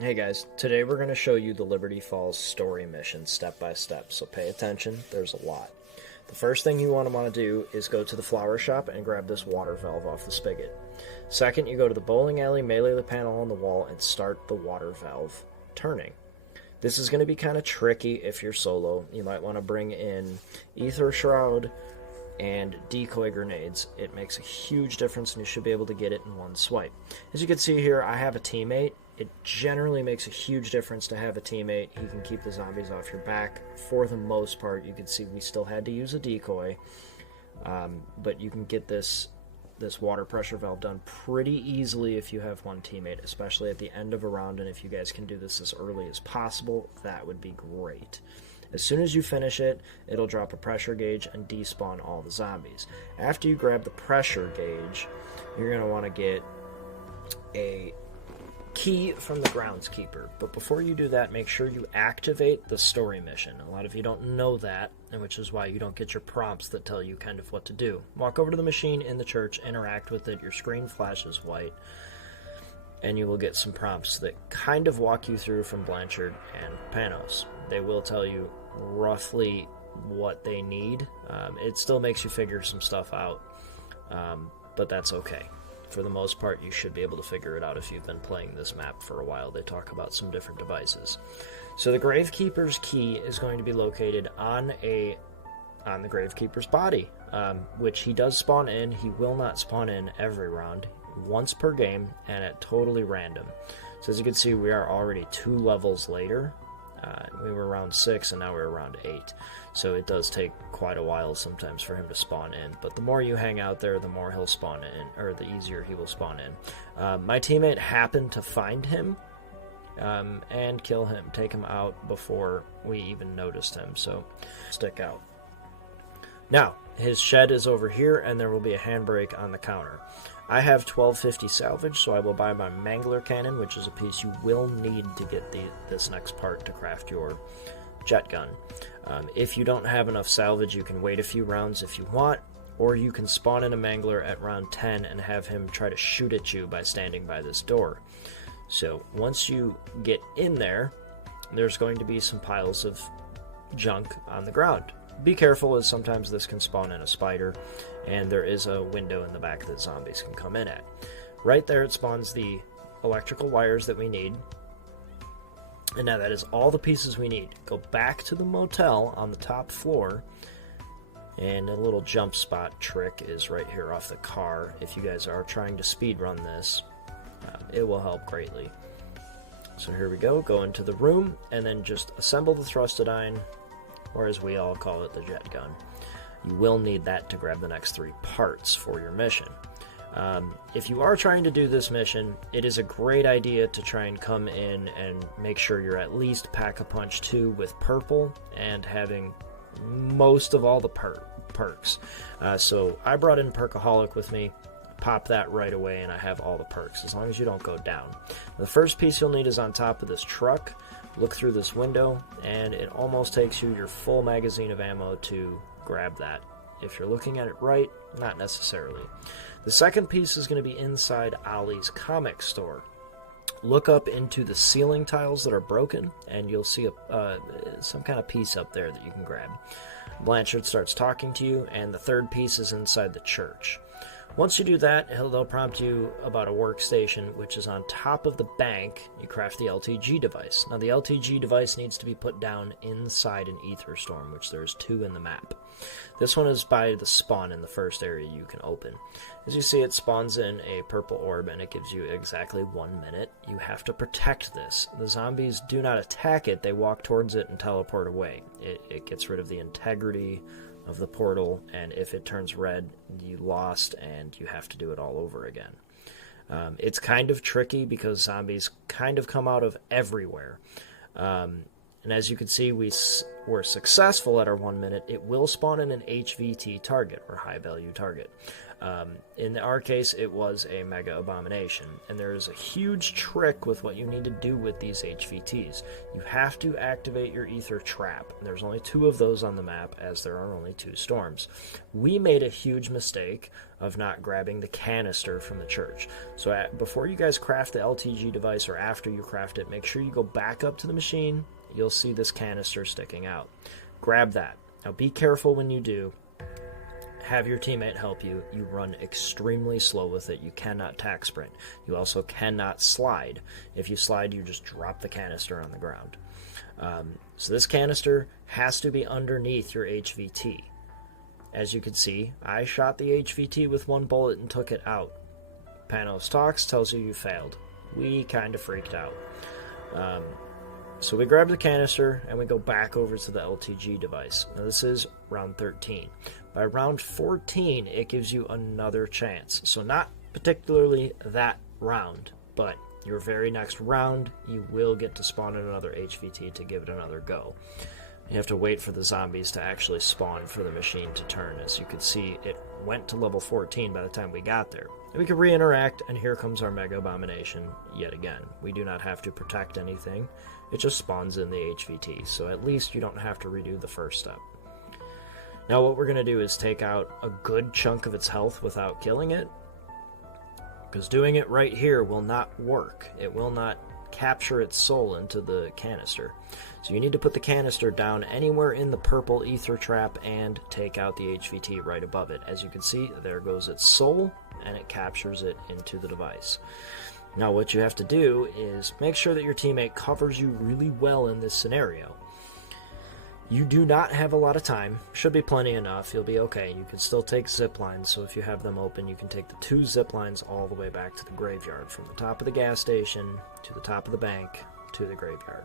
Hey guys, today we're going to show you the Liberty Falls story mission step by step, so pay attention, there's a lot. The first thing you want to do is go to the flower shop and grab this water valve off the spigot. Second, you go to the bowling alley, melee the panel on the wall, and start the water valve turning. This is going to be kind of tricky if you're solo. You might want to bring in Ether Shroud and decoy grenades. It makes a huge difference and you should be able to get it in one swipe. As you can see here, I have a teammate. It generally makes a huge difference to have a teammate. He can keep the zombies off your back. For the most part, you can see we still had to use a decoy, but you can get this water pressure valve done pretty easily if you have one teammate, especially at the end of a round, and if you guys can do this as early as possible, that would be great. As soon as you finish it, it'll drop a pressure gauge and despawn all the zombies. After you grab the pressure gauge, you're going to want to get a key from the groundskeeper. But before you do that, make sure you activate the story mission. A lot of you don't know that, and which is why you don't get your prompts that tell you kind of what to do. Walk over to the machine in the church, interact with it, your screen flashes white, and you will get some prompts that kind of walk you through from Blanchard and Panos. They will tell you roughly what they need. It still makes you figure some stuff out, but that's okay. For the most part, you should be able to figure it out if you've been playing this map for a while. They talk about some different devices. So the Gravekeeper's Key is going to be located on the Gravekeeper's body, which he does spawn in. He will not spawn in every round, once per game, and at totally random. So as you can see, we are already 2 levels later. We were around 6 and now we're around 8. So it does take quite a while sometimes for him to spawn in. But the more you hang out there, the more he'll spawn in, or the easier he will spawn in. My teammate happened to find him and kill him, take him out before we even noticed him. So stick out. Now, his shed is over here and there will be a handbrake on the counter. I have 1250 salvage, so I will buy my Mangler cannon, which is a piece you will need to get this next part to craft your jet gun. If you don't have enough salvage, you can wait a few rounds if you want, or you can spawn in a Mangler at round 10 and have him try to shoot at you by standing by this door. So once you get in there, there's going to be some piles of junk on the ground. Be careful, as sometimes this can spawn in a spider, and there is a window in the back that zombies can come in at. Right there it spawns the electrical wires that we need. And now that is all the pieces we need. Go back to the motel on the top floor, and a little jump spot trick is right here off the car. If you guys are trying to speed run this, it will help greatly. So here we go into the room, and then just assemble the thrustodine, or as we all call it, the jet gun. You will need that to grab the next 3 parts for your mission. If you are trying to do this mission, it is a great idea to try and come in and make sure you're at least Pack-a-Punch 2 with purple and having most of all the perks. So I brought in Perkaholic with me, pop that right away, and I have all the perks, as long as you don't go down. The first piece you'll need is on top of this truck. Look through this window, and it almost takes you your full magazine of ammo to grab that. If you're looking at it right, not necessarily. The second piece is going to be inside Ollie's comic store. Look up into the ceiling tiles that are broken, and you'll see some kind of piece up there that you can grab. Blanchard starts talking to you, and the third piece is inside the church. Once you do that, they'll prompt you about a workstation, which is on top of the bank. You craft the LTG device. Now, the LTG device needs to be put down inside an ether storm, which there's 2 in the map. This one is by the spawn in the first area you can open. As you see, it spawns in a purple orb, and it gives you exactly 1 minute. You have to protect this. The zombies do not attack it. They walk towards it and teleport away. It gets rid of the integrity of the portal, and if it turns red, you lost and you have to do it all over again. It's kind of tricky because zombies kind of come out of everywhere. And as you can see, we were successful at our 1 minute. It will spawn in an HVT target, or high value target. In our case, it was a Mega Abomination, and there is a huge trick with what you need to do with these HVTs. You have to activate your Ether Trap. There's only 2 of those on the map, as there are only 2 storms. We made a huge mistake of not grabbing the canister from the church. So before you guys craft the LTG device, or after you craft it, make sure you go back up to the machine. You'll see this canister sticking out. Grab that. Now be careful when you do. Have your teammate help you. You run extremely slow with it. You cannot tack sprint. You also cannot slide. If you slide, you just drop the canister on the ground. So this canister has to be underneath your HVT. As you can see, I shot the HVT with 1 bullet and took it out. Panos Talks tells you failed. We kind of freaked out. So we grab the canister and we go back over to the LTG device. Now this is round 13. By round 14, it gives you another chance. So not particularly that round, but your very next round, you will get to spawn in another HVT to give it another go. You have to wait for the zombies to actually spawn for the machine to turn. As you can see, it went to level 14 by the time we got there. And we can re-interact, and here comes our Mega Abomination yet again. We do not have to protect anything. It just spawns in the HVT, so at least you don't have to redo the first step. Now what we're going to do is take out a good chunk of its health without killing it, because doing it right here will not work. It will not capture its soul into the canister. So you need to put the canister down anywhere in the purple ether trap and take out the HVT right above it. As you can see, there goes its soul, and it captures it into the device. Now what you have to do is make sure that your teammate covers you really well in this scenario. You do not have a lot of time. Should be plenty enough. You'll be okay. You can still take zip lines, so if you have them open, you can take the 2 zip lines all the way back to the graveyard, from the top of the gas station to the top of the bank to the graveyard.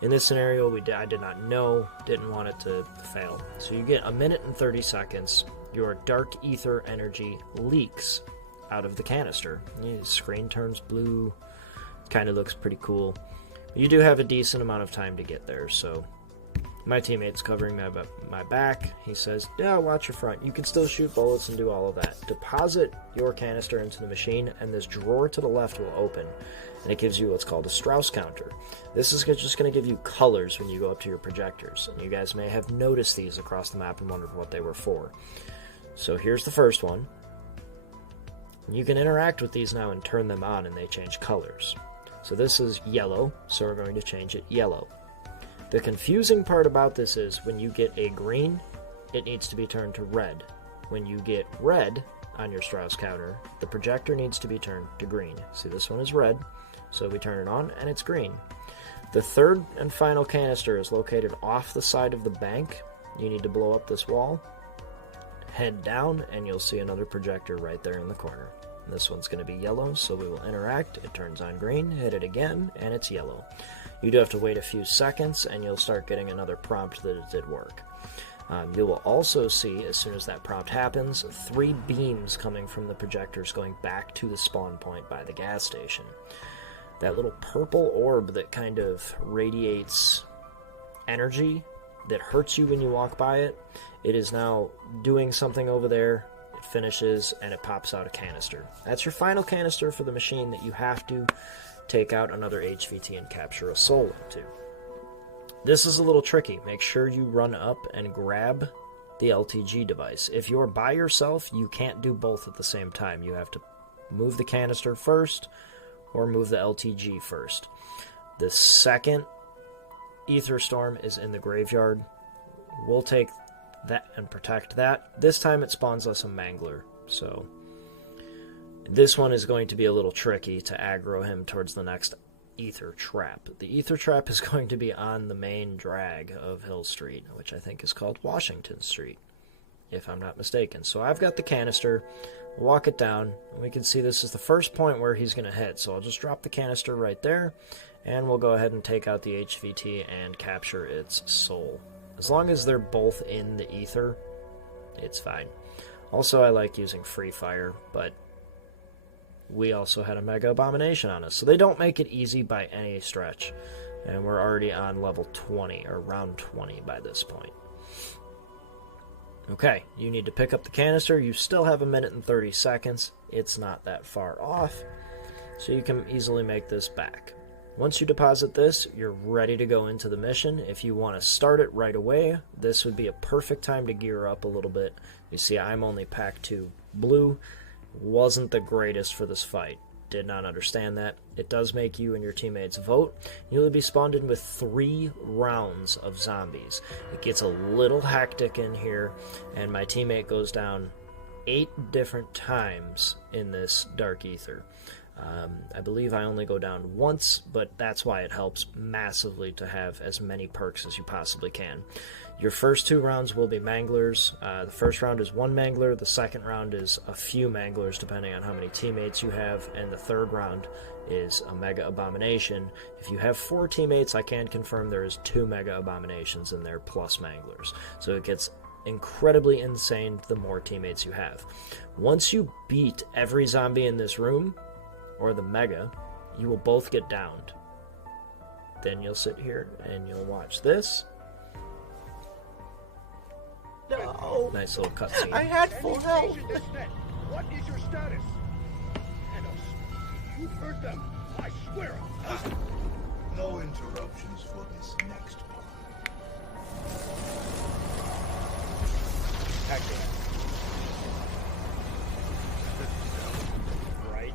In this scenario, I did not know, didn't want it to fail. So you get 1 minute and 30 seconds. Your dark ether energy leaks out of the canister. The screen turns blue. Kind of looks pretty cool. You do have a decent amount of time to get there, so my teammate's covering my back. He says, yeah, watch your front. You can still shoot bullets and do all of that. Deposit your canister into the machine, and this drawer to the left will open, and it gives you what's called a Strauss counter. This is just going to give you colors when you go up to your projectors, and you guys may have noticed these across the map and wondered what they were for. So here's the first one. You can interact with these now and turn them on, and they change colors. So this is yellow, so we're going to change it yellow. The confusing part about this is when you get a green, it needs to be turned to red. When you get red on your Strauss counter, the projector needs to be turned to green. See, this one is red, so we turn it on and it's green. The third and final canister is located off the side of the bank. You need to blow up this wall, head down, and you'll see another projector right there in the corner. This one's going to be yellow, so we will interact. It turns on green, hit it again, and it's yellow. You do have to wait a few seconds, and you'll start getting another prompt that it did work. You will also see, as soon as that prompt happens, 3 beams coming from the projectors going back to the spawn point by the gas station. That little purple orb that kind of radiates energy that hurts you when you walk by it, it is now doing something over there. It finishes, and it pops out a canister. That's your final canister for the machine that you have to take out another HVT and capture a soul into. This is a little tricky. Make sure you run up and grab the LTG device. If you're by yourself, you can't do both at the same time. You have to move the canister first or move the LTG first. The second ether storm is in the graveyard. We'll take that and protect that. This time it spawns us a mangler, so this one is going to be a little tricky to aggro him towards the next ether trap. The ether trap is going to be on the main drag of Hill Street, which I think is called Washington Street, if I'm not mistaken. So I've got the canister, walk it down, and we can see this is the first point where he's going to hit. So I'll just drop the canister right there, and we'll go ahead and take out the HVT and capture its soul. As long as they're both in the ether, it's fine. Also, I like using free fire, but we also had a Mega Abomination on us, so they don't make it easy by any stretch. And we're already on level 20, or round 20 by this point. Okay, you need to pick up the canister. You still have 1 minute and 30 seconds. It's not that far off, so you can easily make this back. Once you deposit this, you're ready to go into the mission. If you want to start it right away, this would be a perfect time to gear up a little bit. You see, I'm only pack 2 blue. Wasn't the greatest for this fight. Did not understand that. It does make you and your teammates vote. You'll be spawned in with 3 rounds of zombies. It gets a little hectic in here, and my teammate goes down 8 different times in this dark ether. I believe I only go down once, but that's why it helps massively to have as many perks as you possibly can. Your first 2 rounds will be manglers. The first round is 1 mangler, the second round is a few manglers depending on how many teammates you have, and the third round is a mega abomination. If you have 4 teammates, I can confirm there is 2 mega abominations in there plus manglers. So it gets incredibly insane the more teammates you have. Once you beat every zombie in this room, or the mega, you will both get downed. Then you'll sit here and you'll watch this. No. Nice little cutscene. I had full health. What is your status? You've heard them. I swear. No interruptions for this next part. Right.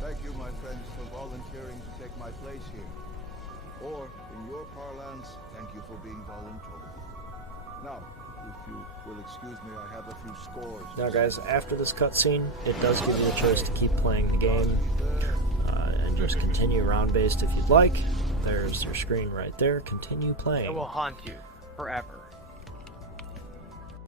Thank you, my friends, for volunteering to take my place here. Or, in your parlance, thank you for being voluntold. Now, if you will excuse me, I have a few scores. Now guys, after this cutscene, it does give you a choice to keep playing the game and just continue round-based if you'd like. There's your screen right there. Continue playing. It will haunt you forever.